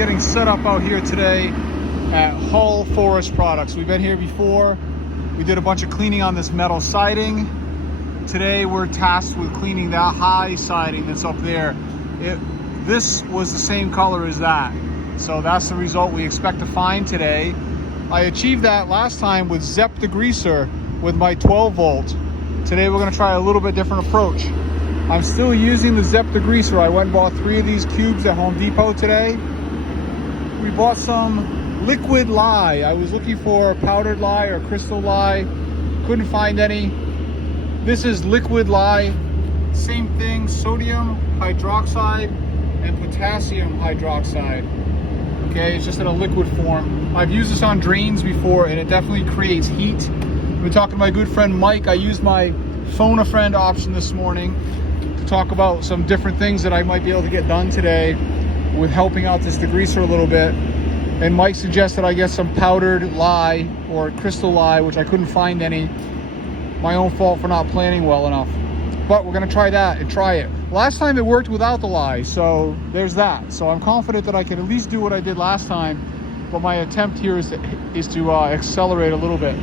getting set up out here today at Hull Forest Products. We've been here before. We did a bunch of cleaning on this metal siding. Today we're tasked with cleaning that high siding that's up there. This was the same color as that. So that's the result we expect to find today. I achieved that last time with XJET degreaser with my 12 volt. Today we're gonna try a little bit different approach. I'm still using the XJET degreaser. I went and bought 3 of these cubes at Home Depot today. We bought some liquid lye. I was looking for powdered lye or crystal lye. Couldn't find any. This is liquid lye. Same thing, sodium hydroxide and potassium hydroxide. Okay, it's just in a liquid form. I've used this on drains before and it definitely creates heat. I've been talking to my good friend Mike. I used my phone a friend option this morning to talk about some different things that I might be able to get done today with helping out this degreaser a little bit. And Mike suggested I get some powdered lye or crystal lye, which I couldn't find any. My own fault for not planning well enough. But we're gonna try that and try it. Last time it worked without the lye, so there's that. So I'm confident that I can at least do what I did last time, but my attempt here is to accelerate a little bit.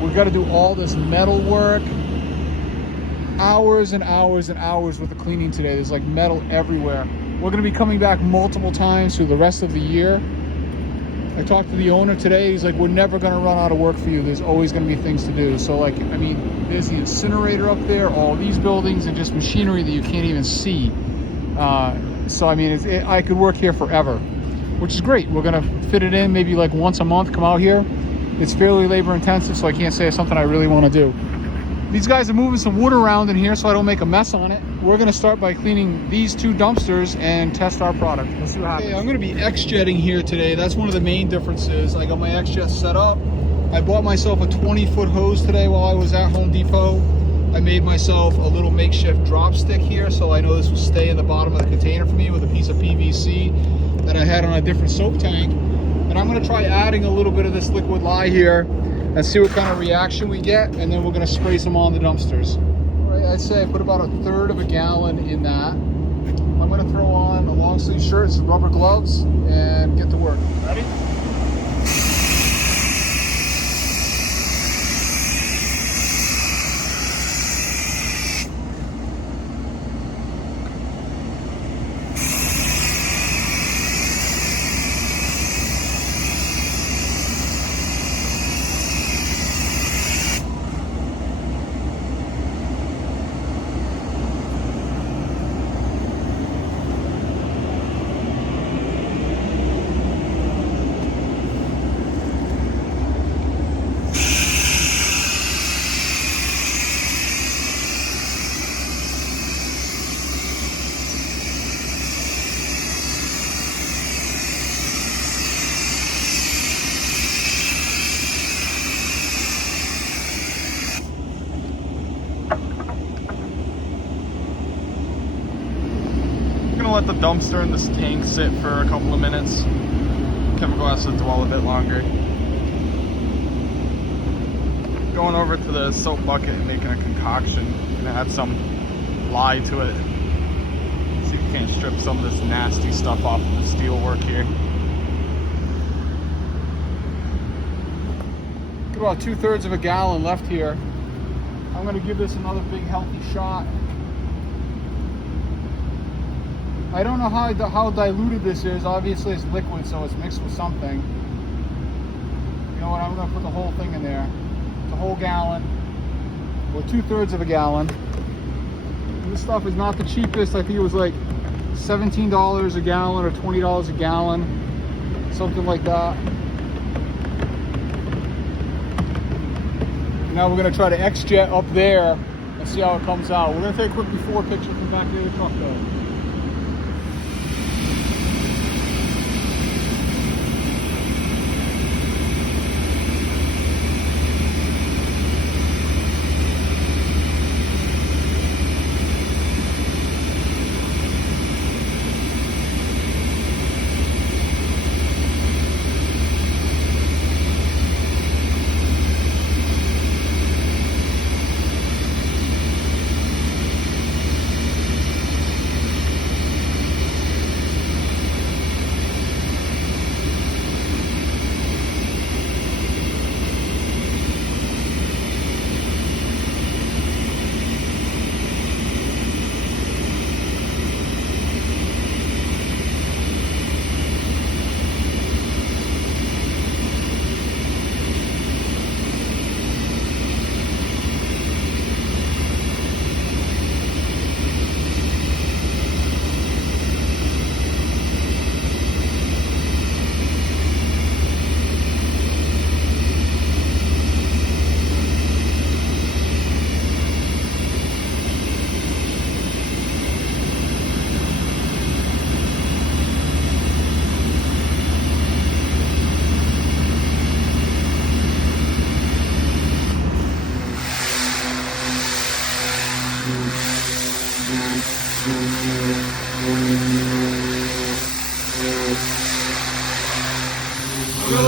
We've got to do all this metal work, hours and hours and hours with the cleaning today. There's like metal everywhere. We're going to be coming back multiple times through the rest of the year. I talked to the owner today. He's like, we're never going to run out of work for you. There's always going to be things to do. So like, I mean, there's the incinerator up there, all these buildings, and just machinery that you can't even see. So I mean, I could work here forever, which is great. We're going to fit it in maybe like once a month, come out here. It's fairly labor intensive, so I can't say it's something I really want to do. These guys are moving some wood around in here so I don't make a mess on it. We're going to start by cleaning these 2 dumpsters and test our product. Let's see what happens. Okay, I'm going to be XJETting here today. That's one of the main differences. I got my XJET set up. I bought myself a 20-foot hose today while I was at Home Depot. I made myself a little makeshift drop stick here so I know this will stay in the bottom of the container for me with a piece of PVC that I had on a different soap tank. And I'm going to try adding a little bit of this liquid lye here and see what kind of reaction we get, and then we're going to spray some on the dumpsters. All right, I'd say I put about 1/3 of a gallon in that. I'm going to throw on a long sleeve shirt, some rubber gloves, and get to work. Ready? Let the dumpster and this tank sit for a couple of minutes. Chemical has to dwell a bit longer. Going over to the soap bucket and making a concoction and add some lye to it. See if we can't strip some of this nasty stuff off of the steel work here. Got about 2/3 of a gallon left here. I'm going to give this another big healthy shot. I don't know how diluted this is. Obviously it's liquid, so it's mixed with something. You know what, I'm gonna put the whole thing in there. The whole gallon, or 2/3 of a gallon. And this stuff is not the cheapest. I think it was like $17 a gallon or $20 a gallon, something like that. Now we're gonna try to XJET up there and see how it comes out. We're gonna take a quick before picture from back near the truck though.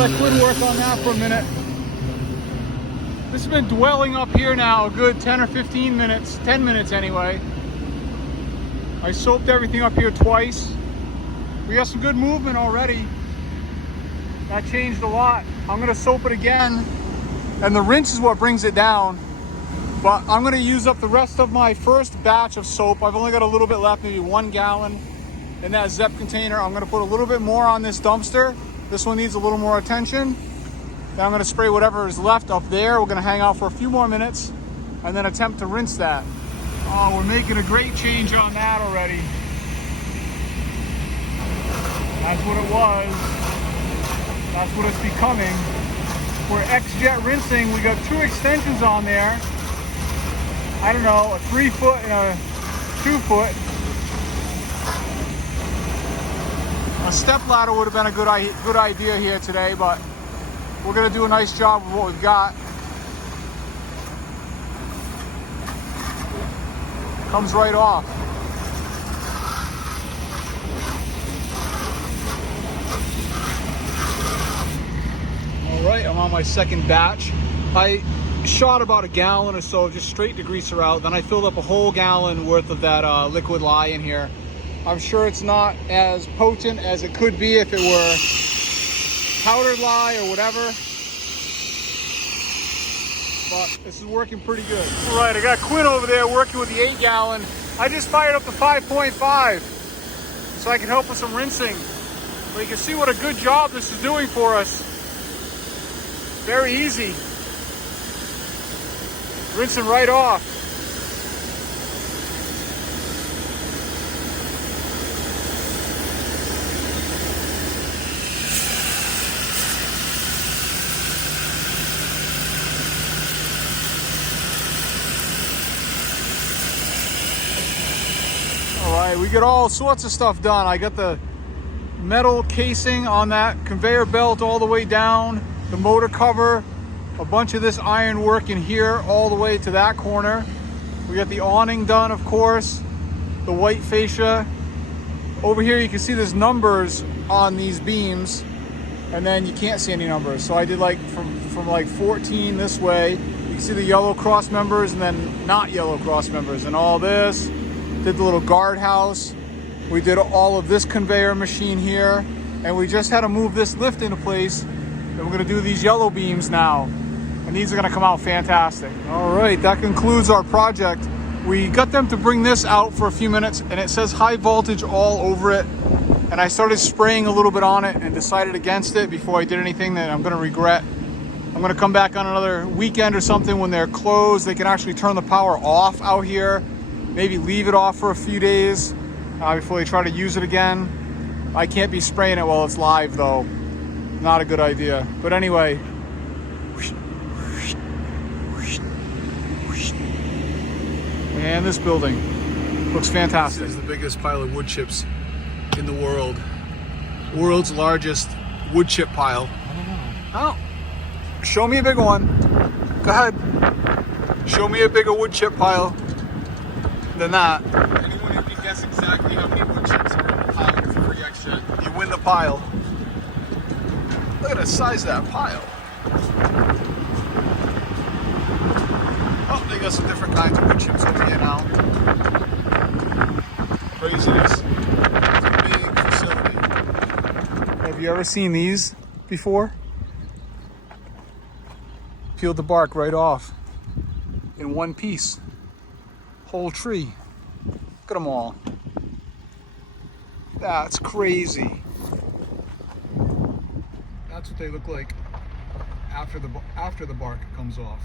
let Quinn work on that for a minute. This has been dwelling up here now a good 10 or 15 minutes, 10 minutes anyway. I soaped everything up here twice. We got some good movement already. That changed a lot. I'm gonna soap it again, and the rinse is what brings it down. But I'm gonna use up the rest of my first batch of soap. I've only got a little bit left, maybe 1 gallon in that ZEP container. I'm gonna put a little bit more on this dumpster. This one needs a little more attention. Then I'm gonna spray whatever is left up there. We're gonna hang out for a few more minutes and then attempt to rinse that. Oh, we're making a great change on that already. That's what it was. That's what it's becoming. For XJET rinsing, we got 2 extensions on there. I don't know, a 3 foot and a 2 foot. A step ladder would have been a good idea here today, but we're gonna do a nice job with what we've got. Comes right off. All right, I'm on my second batch. I shot about a gallon or so just straight degreaser out. Then I filled up a whole gallon worth of that liquid lye in here. I'm sure it's not as potent as it could be if it were powdered lye or whatever. But this is working pretty good. All right, I got Quinn over there working with the 8 gallon. I just fired up the 5.5 so I can help with some rinsing. But you can see what a good job this is doing for us. Very easy. Rinsing right off. All right, we get all sorts of stuff done. I got the metal casing on that conveyor belt all the way down, the motor cover, a bunch of this iron work in here all the way to that corner. We got the awning done, of course, the white fascia. Over here you can see there's numbers on these beams, and then you can't see any numbers. So I did like from like 14 this way. You can see the yellow cross members and then not yellow cross members and all this. Did the little guardhouse. We did all of this conveyor machine here, and we just had to move this lift into place. And we're gonna do these yellow beams now. And these are gonna come out fantastic. All right, that concludes our project. We got them to bring this out for a few minutes, and it says high voltage all over it. And I started spraying a little bit on it and decided against it before I did anything that I'm gonna regret. I'm gonna come back on another weekend or something when they're closed. They can actually turn the power off out here. Maybe leave it off for a few days before they try to use it again. I can't be spraying it while it's live though. Not a good idea. But anyway. And this building looks fantastic. This is the biggest pile of wood chips in the world. World's largest wood chip pile. I don't know. Oh, show me a bigger one. Go ahead. Show me a bigger wood chip pile than that. Anyone who can guess exactly how many wood chips are in the pile for XJET, you win the pile. Look at the size of that pile. Oh, they got some different kinds of wood chips over here now. Craziness. It's a big facility. Have you ever seen these before? Peeled the bark right off in one piece. Whole tree. Look at them all. That's crazy. That's what they look like after the bark comes off.